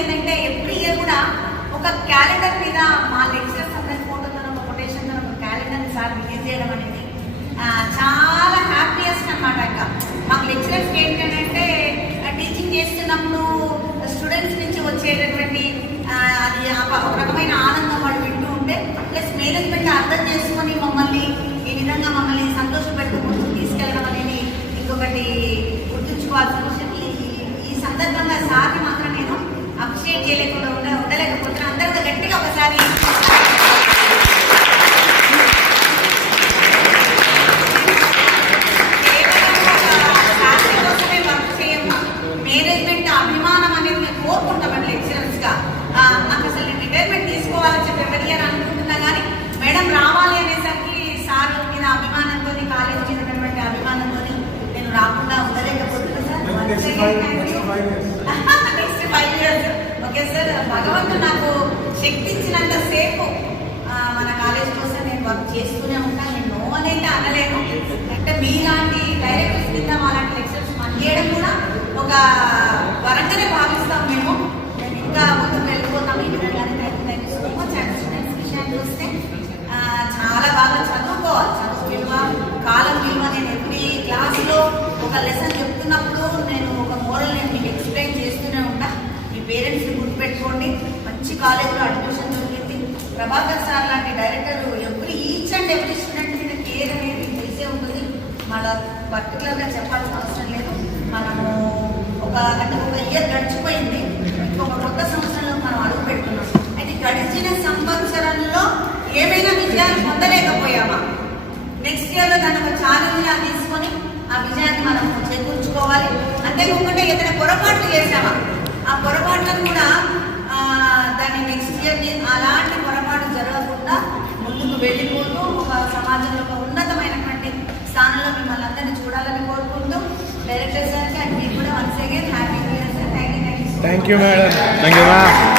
ఏంటంటే every year కూడా ఒక క్యాలెండర్ మీద మా లెక్చరర్స్ అందరి ఫోటోతో ఒక కొటేషన్తో ఒక క్యాలెండర్ని సార్ రిలీజ్ చేయడం అనేది చాలా హ్యాపీయెస్ట్ అనమాట. ఇంకా మాకు లెక్చరర్స్ ఏంటంటే టీచింగ్ చేస్తున్నప్పుడు స్టూడెంట్స్ నుంచి వచ్చేటటువంటి అది ఒక రకమైన ఆనందం వాళ్ళు వింటూ ఉంటే, ప్లస్ మేనేజ్మెంట్ అర్థం చేసుకొని మమ్మల్ని ఈ విధంగా మమ్మల్ని సంతోషపెడుతూ ముందుకు తీసుకెళ్ళడం అనేది ఇంకొకటి గుర్తుంచుకోవాల్సిన విషయం. ఈ సందర్భంగా సార్ని మాత్రం నేను అప్రిషియేట్ చేయలేకుండా ఉండలేకపోతున్నాను. అందరూ కూడా గట్టిగా ఒకసారి మేనేజ్మెంట్ అభిమానం అనేది మేము కోరుకుంటామండి లెక్చరర్స్గా. నాకు అసలు రిటైర్మెంట్ తీసుకోవాలని చెప్పి ఎవరి అని అనుకుంటున్నా కానీ మేడం రావాలి అనేసరికి సార్ మీద అభిమానంతో, కాలేజ్ చేసినటువంటి అభిమానంతో నేను రాకుండా ఉండలేకపోతున్నా sir. Next 5 years okay sir. భగవంతుడు నాకు శక్తి ఇచ్చినంత సేపు మన కాలేజ్ కోసం నేను వర్క్ చేస్తూనే ఉంటాను. నేను నో అనేది అనలేను. అంటే మీలాంటి డైరెక్టర్స్ కింద మాలాంటి లెక్చరర్స్ పనిచేయడం కూడా ఒక వరంగానే భావిస్తాం మేము. నేను ఇంకా ముందుకు వెళ్ళిపోతాము ఈ విధంగానే. Thank you so much. And students విషయాన్ని చూస్తే చాలా బాగా చదువుకోవాలి. చదువు విలువ, కాలం విలువ. నేను ఎవ్రీ క్లాస్లో ఒక లెసన్ చెప్తున్నప్పుడు నేను ఒక మోడల్ నేను మీకు ఎక్స్ప్లెయిన్ చేస్తూనే ఉంటా. మీ పేరెంట్స్ని గుర్తుపెట్టుకోండి. మంచి కాలేజీలో అడ్మిషన్ దొరికింది. ప్రభాకర్ సార్ లాంటి director each and every student మీద కేర్ అనేది తెలిసే ఉంటుంది. మళ్ళీ పర్టికులర్గా చెప్పాల్సిన అవసరం లేదు. మనము ఒక ఇయర్ గడిచిపోయింది. ఇంకొక కొత్త సంవత్సరంలో మనం అడుగు పెడుతున్నాం. అయితే గడిచిన సంవత్సరంలో ఏమైనా విజయాలు పొందలేకపోయామా? నెక్స్ట్ ఇయర్లో దాన్ని ఒక ఛాలెంజ్గా తీసుకొని ఆ విజయాన్ని మనం చేకూర్చుకోవాలి. అంతేకాకుండా ఏదైనా పొరపాట్లు చేసామా, ఆ పొరపాట్లను కూడా దాన్ని నెక్స్ట్ ఇయర్ని అలాంటి పొరపాటు జరగకుండా ముందుకు వెళ్ళిపోతూ ఒక సమాజంలో ఒక ఉన్నతమైనటువంటి స్థానంలో మిమ్మల్ని అందరినీ చూడాలని కోరుకుంటూ డైరెక్టర్ సార్కి అండ్ మీకు కూడా once again happy new year sir. Thank you. Thank you madam. Thank you.